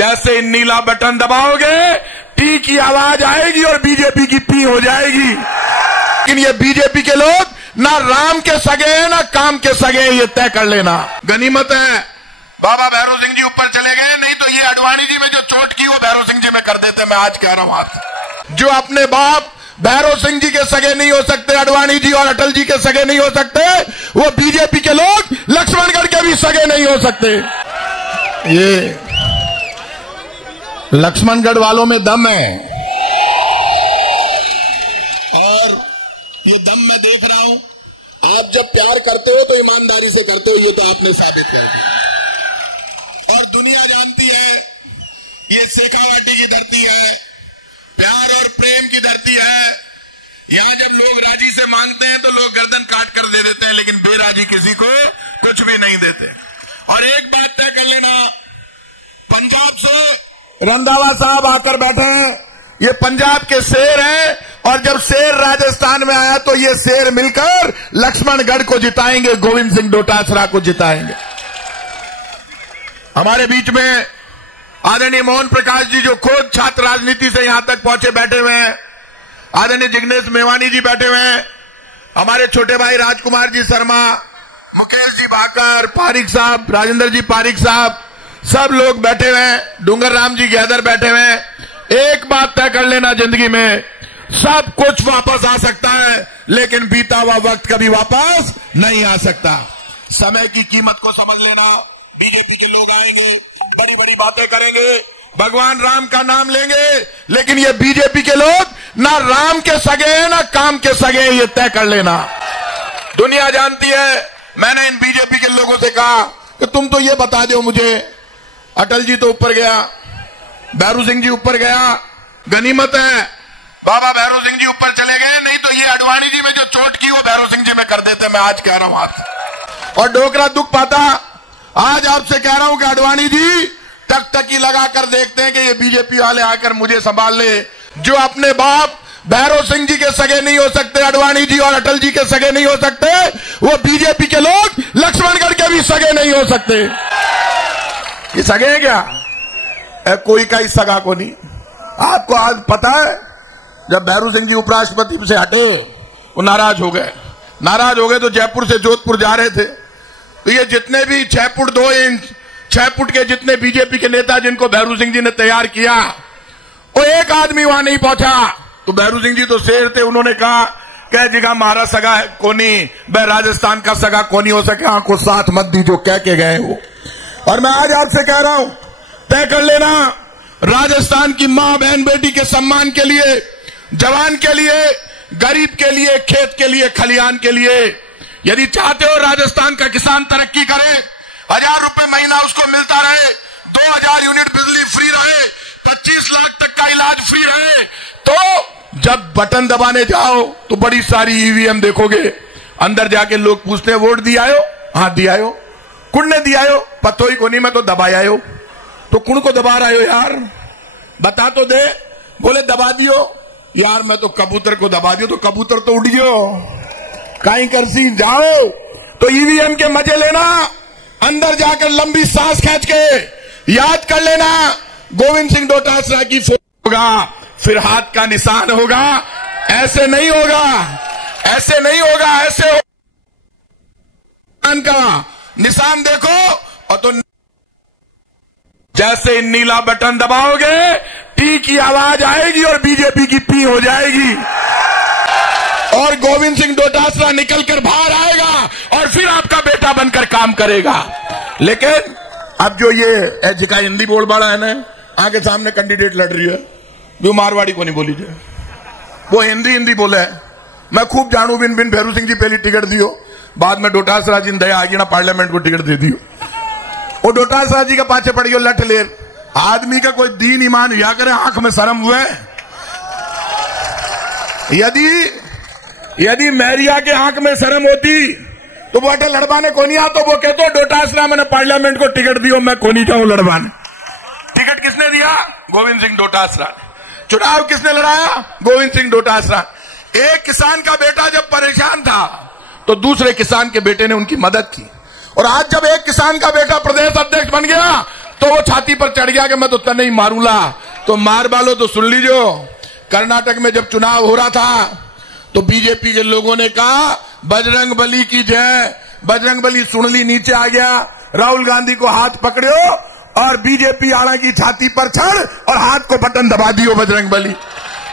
जैसे नीला button दबाओगे T की आवाज आएगी और बीजेपी की पी हो जाएगी। लेकिन ये बीजेपी के लोग ना राम के सगे हैं ना काम के सगे हैं, ये तय कर लेना। गनीमत है बाबा भैरव सिंह जी ऊपर चले गए, नहीं तो ये अडवाणी जी में जो चोट की वो भैरव सिंह जी में कर देते। मैं आज कह रहा हूं आपसे, जो अपने बाप भैरव सिंह जी के सगे नहीं हो सकते, अडवाणी जी और अटल जी के सगे नहीं हो सकते, वो बीजेपी के लोग लक्ष्मणगढ़ के भी सगे नहीं हो सकते। ये लक्ष्मणगढ़ वालों में दम है और ये दम मैं देख रहा हूं। आप जब प्यार करते हो तो ईमानदारी से करते हो, ये तो आपने साबित कर दिया। और दुनिया जानती है ये शेखावाटी की धरती है, प्यार और प्रेम की धरती है। यहां जब लोग राजी से मांगते हैं तो लोग गर्दन काट कर दे देते हैं, लेकिन बेराजी किसी को कुछ भी नहीं देते। और एक बात तय कर लेना, पंजाब से रंधावा साहब आकर बैठे हैं, ये पंजाब के शेर हैं, और जब शेर राजस्थान में आया तो ये शेर मिलकर लक्ष्मणगढ़ को जिताएंगे, गोविंद सिंह डोटासरा को जिताएंगे। हमारे बीच में आदरणीय मोहन प्रकाश जी जो खुद छात्र राजनीति से यहां तक पहुंचे बैठे हुए हैं, आदरणीय जिग्नेश मेवानी जी बैठे हुए हैं, हमारे छोटे भाई राजकुमार जी शर्मा, मुकेश जी बाकर, पारिक साहब, राजेंद्र जी पारिक साहब, सब लोग बैठे हुए हैं, डूंगर राम जी गैदर बैठे हुए हैं। एक बात तय कर लेना, जिंदगी में सब कुछ वापस आ सकता है, लेकिन बीता हुआ वक्त कभी वापस नहीं आ सकता। समय की कीमत को समझ लेना। बीजेपी के लोग आएंगे, बड़ी बड़ी बातें करेंगे, भगवान राम का नाम लेंगे, लेकिन ये बीजेपी के लोग ना राम के सगे हैं ना काम के सगे हैं, ये तय कर लेना। दुनिया जानती है। मैंने इन बीजेपी के लोगों से कहा कि तुम तो ये बता दो मुझे, अटल जी तो ऊपर गया, भैरव सिंह जी ऊपर गया, गनीमत है बाबा भैरव सिंह जी ऊपर चले गए, नहीं तो ये अडवाणी जी में जो चोट की वो भैरव सिंह जी में कर देते। मैं आज कह रहा हूं आपसे, और डोकरा दुख पाता। आज आपसे कह रहा हूं कि अडवाणी जी टकटकी लगाकर देखते हैं कि ये बीजेपी वाले आकर मुझे संभाल ले। जो अपने बाप भैरव सिंह जी के सगे नहीं हो सकते, अडवाणी जी और अटल जी के सगे नहीं हो सकते, वो बीजेपी के लोग लक्ष्मणगढ़ के भी सगे नहीं हो सकते। ये सगे हैं क्या? कोई का ही सगा को नहीं। आपको आज पता है, जब भैरव सिंह जी उपराष्ट्रपति से हटे वो नाराज हो गए। नाराज हो गए तो जयपुर से जोधपुर जा रहे थे, तो ये जितने भी 6 फुट 2 इंच 6 फुट के जितने बीजेपी के नेता जिनको भैरव सिंह जी ने तैयार किया, वो एक आदमी वहां नहीं पहुंचा। तो भैरव सिंह जी तो शेर थे, उन्होंने कहा कह जगह मारा सगा है कोनी, मैं राजस्थान का सगा कोनी हो सके, आंखों साथ मत दी जो कह के गए वो। और मैं आज आपसे कह रहा हूं, तय कर लेना, राजस्थान की मां बहन बेटी के सम्मान के लिए, जवान के लिए, गरीब के लिए, खेत के लिए, खलियान के लिए, यदि चाहते हो राजस्थान का किसान तरक्की करे, 1000 रुपए महीना उसको मिलता रहे, 2000 यूनिट बिजली फ्री रहे, 25 लाख तक का इलाज फ्री रहे, तो जब बटन दबाने जाओ तो बड़ी सारी ईवीएम देखोगे, अंदर जाके लोग पूछते हैं वोट दिया हो? हाँ दिया हो। कुण ने दिया हो? पतो ही को नहीं, मैं तो दबाया हो। तो कुण को दबा रहे हो यार, बता तो दे। बोले दबा दियो यार, मैं तो कबूतर को दबा दियो, तो कबूतर तो उड़ गयो, काई करसी जाओ। तो ईवीएम के मजे लेना, अंदर जाकर लंबी सांस खींच के याद कर लेना, गोविंद सिंह डोटासरा की फोटो होगा, फिर हाथ का निशान होगा। ऐसे नहीं होगा, ऐसे नहीं होगा, ऐसे का निशान देखो, और तो जैसे नीला बटन दबाओगे टी की आवाज आएगी और बीजेपी की पी हो जाएगी, और गोविंद सिंह डोटासरा निकलकर बाहर आएगा और फिर आपका बेटा बनकर काम करेगा। लेकिन अब जो ये जिका हिंदी बोल बड़ा है ना, आगे सामने कैंडिडेट लड़ रही है, वो मारवाड़ी को नहीं बोली जाए, वो हिंदी बोले है। मैं खूब जानू बिन भैरू सिंह जी पहली टिकट दियो, बाद में डोटासरा जी दया आगी ना पार्लियामेंट को टिकट दे दियो। वो डोटासरा जी के पाछे पड़ गयो लठ लेर। आदमी का कोई दीन ईमान या करे, आंख में शर्म हुए। यदि मैरिया के आंख में शर्म होती तो वो लड़वाने को नहीं आ, तो वो कहते डोटासरा मैंने पार्लियामेंट को टिकट दियो, मैं को नहीं जाऊं लड़वाने। टिकट किसने दिया? गोविंद सिंह डोटासरा। चुनाव किसने लड़ाया? गोविंद सिंह डोटासरा। एक किसान का बेटा जब परेशान था तो दूसरे किसान के बेटे ने उनकी मदद की, और आज जब एक किसान का बेटा प्रदेश अध्यक्ष बन गया तो वो छाती पर चढ़ गया कि मैं तो तने ही मारूंगा। तो मार बालो तो सुन लीजिए, कर्नाटक में जब चुनाव हो रहा था तो बीजेपी के लोगों ने कहा बजरंग बली की जय। बजरंग बली सुन ली, नीचे आ गया, राहुल गांधी को हाथ पकड़ो और बीजेपी आड़ा की छाती पर चढ़ और हाथ को बटन दबा दियो बजरंग बली।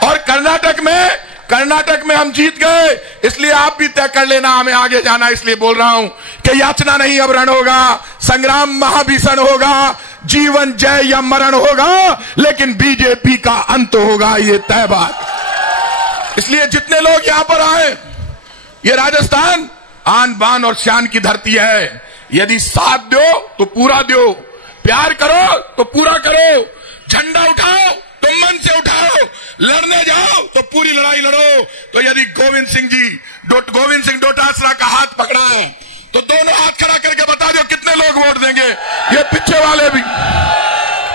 और कर्नाटक में हम जीत गए। इसलिए आप भी तय कर लेना हमें आगे जाना। इसलिए बोल रहा हूं कि याचना नहीं अब रण होगा, संग्राम महाभीषण होगा, जीवन जय या मरण होगा, लेकिन बीजेपी का अंत होगा, ये तय बात। इसलिए जितने लोग यहां पर आए, ये राजस्थान आन बान और शान की धरती है। यदि साथ दो तो पूरा दो, प्यार करो तो पूरा करो, झंडा उठाओ तो मन से उठाओ, लड़ने जाओ तो पूरी लड़ाई लड़ो। तो यदि गोविंद सिंह डोटासरा का हाथ पकड़ा है तो दोनों हाथ खड़ा करके बता दो कितने लोग वोट देंगे। ये पीछे वाले भी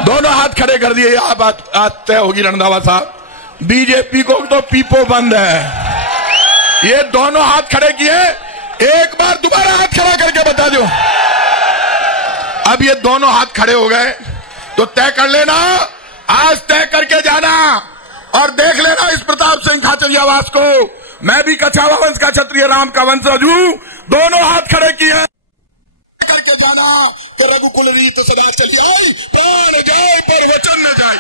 दोनों हाथ खड़े कर दिए। यह बात आज तय होगी रंधावा साहब। बीजेपी को तो पीपो बंद है। ये दोनों हाथ खड़े किए, एक बार दोबारा हाथ खड़ा करके बता दो। अब ये दोनों हाथ खड़े हो गए तो तय कर लेना, आज तय करके जाना और देख लेना इस प्रताप सिंह खाचरियावास को। मैं भी कछावा वंश का क्षत्रिय राम का वंशज हूं। दोनों हाथ खड़े किए करके जाना कि रघुकुल रीत सदा चली आई, प्राण जाए पर वचन न जाए।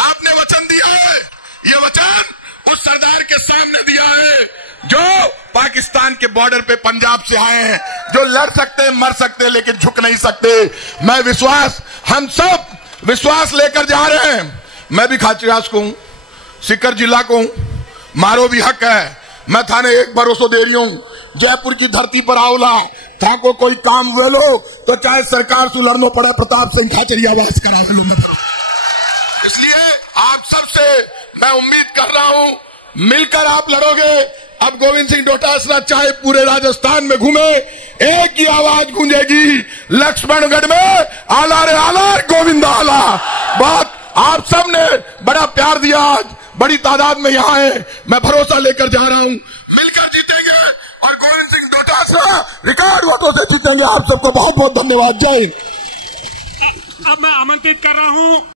आपने वचन दिया है, ये वचन उस सरदार के सामने दिया है जो पाकिस्तान के बॉर्डर पे पंजाब से आए हैं, जो लड़ सकते हैं, मर सकते हैं, लेकिन झुक नहीं सकते। हम सब विश्वास लेकर जा रहे हैं। मैं भी खाचरियास को हूं, सीकर जिला को हूं, मारो भी हक है। मैं थाने एक भरोसा दे रही हूं, जयपुर की धरती पर आओला था को कोई काम हुए लो तो चाहे सरकार से लड़ना पड़े, प्रताप सिंह खाचरियावास करा लो। इसलिए आप सबसे मैं उम्मीद कर रहा हूं, मिलकर आप लड़ोगे। अब गोविंद सिंह डोटासरा चाहे पूरे राजस्थान में घूमे, एक ही आवाज गूंजेगी, लक्ष्मणगढ़ में आला रे आला, गोविंद आला। बात आप सब ने बड़ा प्यार दिया, आज बड़ी तादाद में यहाँ है। मैं भरोसा लेकर जा रहा हूँ, मिलकर जीतेंगे और गोविंद सिंह डोटासरा रिकॉर्ड वोटों से जीतेंगे। आप सबको बहुत बहुत धन्यवाद। जय हिंद। अब मैं आमंत्रित कर रहा हूँ